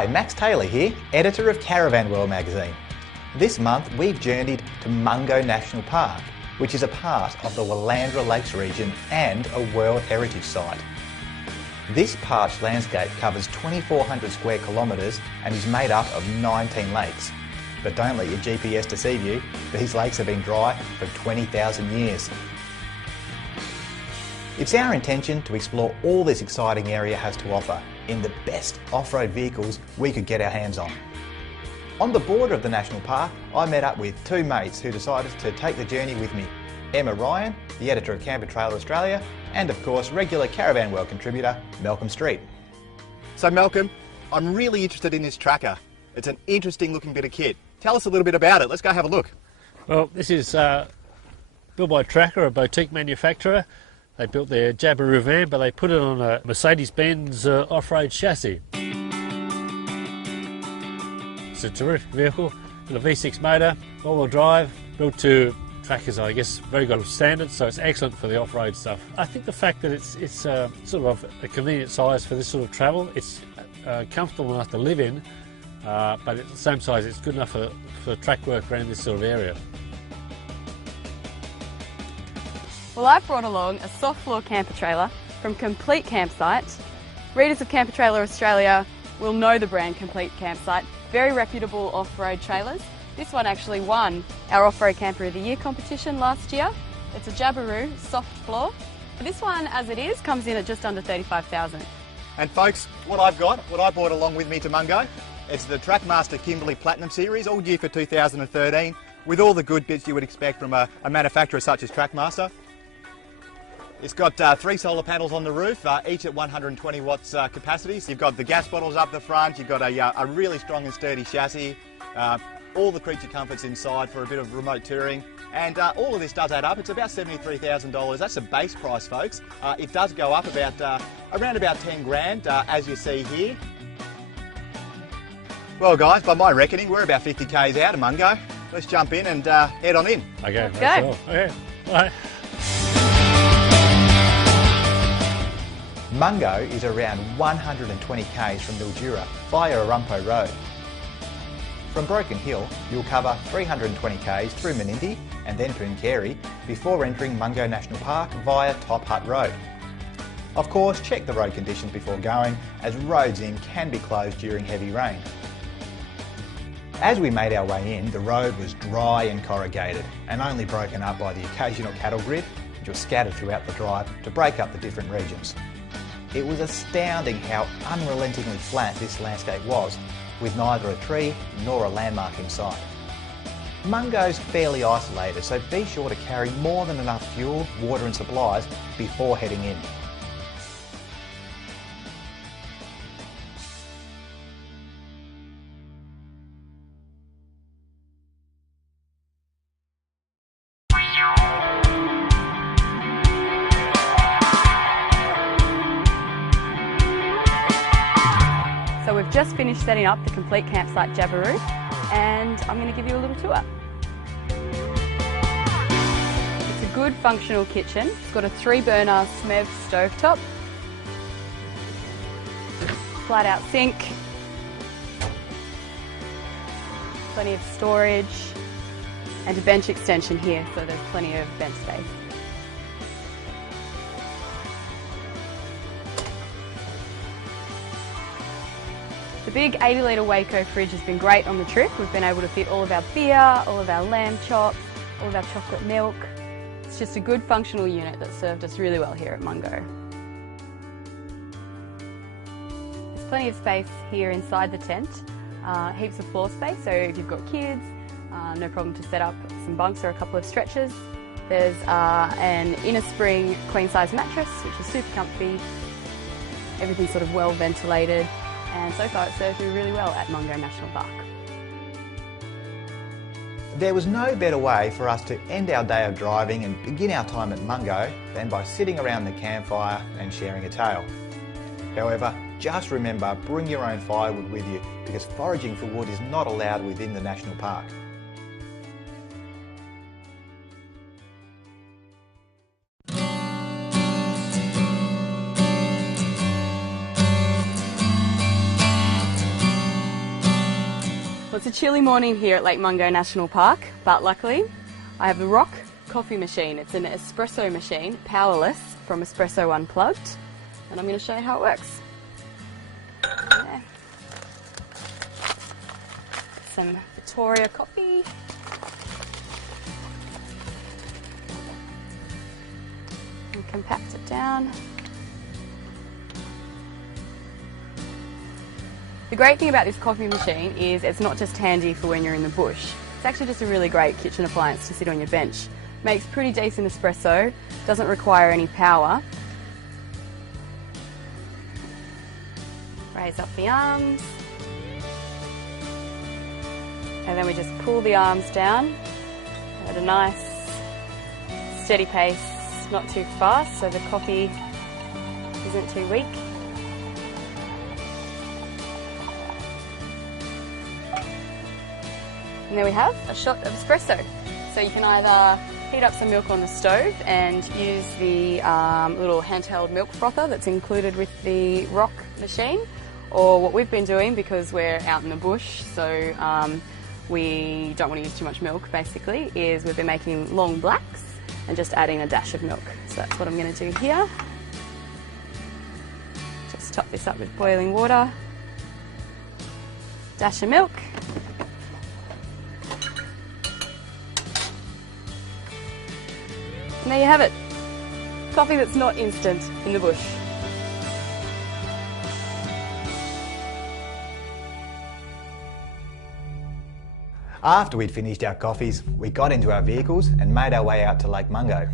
Hi, Max Taylor here, editor of Caravan World magazine. This month we've journeyed to Mungo National Park, which is a part of the Willandra Lakes region and a World Heritage Site. This parched landscape covers 2,400 square kilometres and is made up of 19 lakes. But don't let your GPS deceive you, these lakes have been dry for 20,000 years. It's our intention to explore all this exciting area has to offer in the best off-road vehicles we could get our hands on. On the border of the National Park, I met up with two mates who decided to take the journey with me. Emma Ryan, the editor of Camper Trailer Australia, and of course regular Caravan World contributor, Malcolm Street. So Malcolm, I'm really interested in this tracker. It's an interesting looking bit of kit. Tell us a little bit about it. Let's go have a look. Well, this is built by Tracker, a boutique manufacturer. They built their Jabiru van, but they put it on a Mercedes-Benz off-road chassis. It's a terrific vehicle with a V6 motor, all-wheel drive, built to Tracker's, I guess, very good standards, so it's excellent for the off-road stuff. I think the fact that it's sort of a convenient size for this sort of travel, it's comfortable enough to live in, but at the same size, it's good enough for track work around this sort of area. Well, I've brought along a soft floor camper trailer from Complete Campsite. Readers of Camper Trailer Australia will know the brand Complete Campsite. Very reputable off-road trailers. This one actually won our Off-Road Camper of the Year competition last year. It's a Jabiru soft floor. This one, as it is, comes in at just under $35,000. And folks, what I brought along with me to Mungo, it's the Trackmaster Kimberley Platinum Series, all due for 2013, with all the good bits you would expect from a manufacturer such as Trackmaster. It's got 3 solar panels on the roof, each at 120 watts capacity. So you've got the gas bottles up the front, you've got a really strong and sturdy chassis, all the creature comforts inside for a bit of remote touring, and all of this does add up. It's about $73,000. That's the base price, folks. It does go up around about 10 grand, as you see here. Well guys, by my reckoning, we're about 50 k's out of Mungo. Let's jump in and head on in. Okay, let's go. Okay, bye. Mungo is around 120 k's from Mildura via Arumpo Road. From Broken Hill, you'll cover 320 k's through Menindee and then Pooncarie before entering Mungo National Park via Top Hut Road. Of course, check the road conditions before going, as roads in can be closed during heavy rain. As we made our way in, the road was dry and corrugated and only broken up by the occasional cattle grid, which was scattered throughout the drive to break up the different regions. It was astounding how unrelentingly flat this landscape was, with neither a tree nor a landmark in sight. Mungo's fairly isolated, so be sure to carry more than enough fuel, water and supplies before heading in. So we've just finished setting up the Complete Campsite Jabiru, and I'm going to give you a little tour. It's a good functional kitchen. It's got a 3-burner SMEV stovetop, flat out sink, plenty of storage, and a bench extension here, so there's plenty of bench space. The big 80-litre Waco fridge has been great on the trip. We've been able to fit all of our beer, all of our lamb chops, all of our chocolate milk. It's just a good functional unit that served us really well here at Mungo. There's plenty of space here inside the tent, heaps of floor space, so if you've got kids, no problem to set up some bunks or a couple of stretchers. There's an inner spring queen size mattress, which is super comfy. Everything's sort of well ventilated. And so far it served me really well at Mungo National Park. There was no better way for us to end our day of driving and begin our time at Mungo than by sitting around the campfire and sharing a tale. However, just remember, bring your own firewood with you, because foraging for wood is not allowed within the National Park. it's a chilly morning here at Lake Mungo National Park, but luckily I have the Rock coffee machine. It's an espresso machine, powerless, from Espresso Unplugged, and I'm going to show you how it works. Okay. Some Victoria coffee. And compact it down. The great thing about this coffee machine is it's not just handy for when you're in the bush. It's actually just a really great kitchen appliance to sit on your bench. Makes pretty decent espresso, doesn't require any power. Raise up the arms. And then we just pull the arms down at a nice steady pace, not too fast, so the coffee isn't too weak. And there we have a shot of espresso. So you can either heat up some milk on the stove and use the little handheld milk frother that's included with the Rock machine, or what we've been doing, because we're out in the bush, so we don't want to use too much milk basically, is we've been making long blacks and just adding a dash of milk. So that's what I'm going to do here. Just top this up with boiling water, dash of milk. And there you have it. Coffee that's not instant in the bush. After we'd finished our coffees, we got into our vehicles and made our way out to Lake Mungo.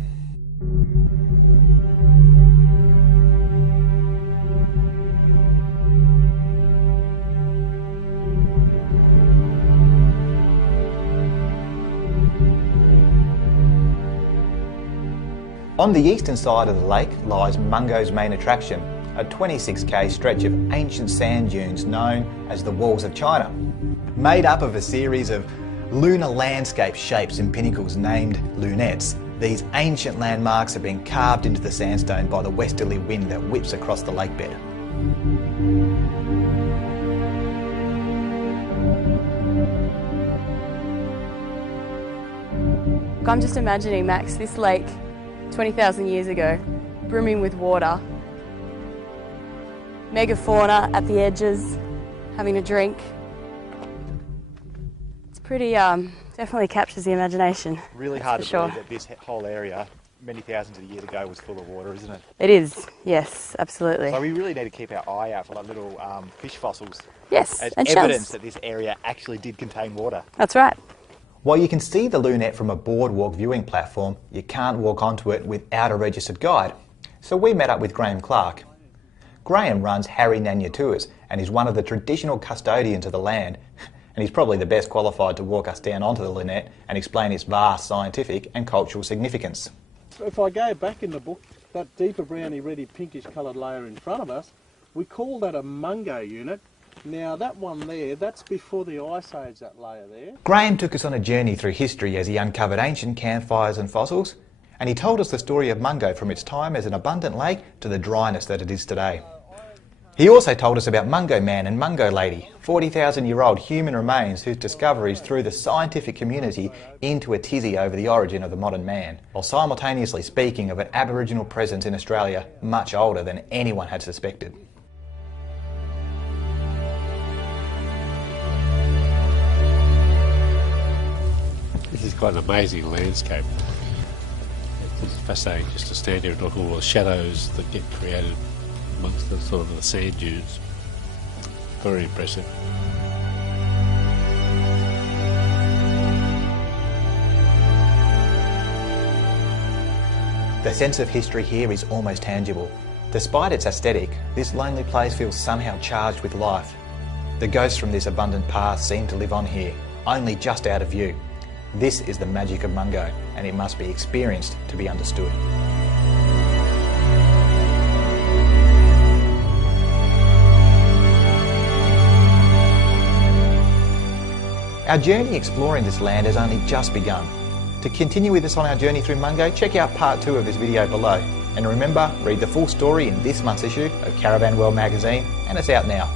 On the eastern side of the lake lies Mungo's main attraction, a 26k stretch of ancient sand dunes known as the Walls of China. Made up of a series of lunar landscape shapes and pinnacles named lunettes, these ancient landmarks have been carved into the sandstone by the westerly wind that whips across the lake bed. I'm just imagining, Max, this lake 20,000 years ago, brimming with water, megafauna at the edges, having a drink. It's pretty, definitely captures the imagination. Really hard to sure. believe that this whole area, many thousands of years ago, was full of water, isn't it? It is, yes, absolutely. So we really need to keep our eye out for like little fish fossils. Yes, as and evidence shells. that this area actually did contain water. That's right. While you can see the lunette from a boardwalk viewing platform, you can't walk onto it without a registered guide. So we met up with Graham Clark. Graham runs Harry Nanya Tours and is one of the traditional custodians of the land, and he's probably the best qualified to walk us down onto the lunette and explain its vast scientific and cultural significance. If I go back in the book, that deeper browny, reddy, pinkish coloured layer in front of us, we call that a Mungo unit. Now that one there, that's before the Ice Age, that layer there. Graham took us on a journey through history as he uncovered ancient campfires and fossils, and he told us the story of Mungo from its time as an abundant lake to the dryness that it is today. He also told us about Mungo Man and Mungo Lady, 40,000-year-old human remains whose discoveries threw the scientific community into a tizzy over the origin of the modern man, while simultaneously speaking of an Aboriginal presence in Australia much older than anyone had suspected. This is quite an amazing landscape. It's fascinating just to stand here and look at all the shadows that get created amongst the sort of the sand dunes. Very impressive. The sense of history here is almost tangible. Despite its aesthetic, this lonely place feels somehow charged with life. The ghosts from this abundant past seem to live on here, only just out of view. This is the magic of Mungo, and it must be experienced to be understood. Our journey exploring this land has only just begun. To continue with us on our journey through Mungo, check out part 2 of this video below. And remember, read the full story in this month's issue of Caravan World magazine, and it's out now.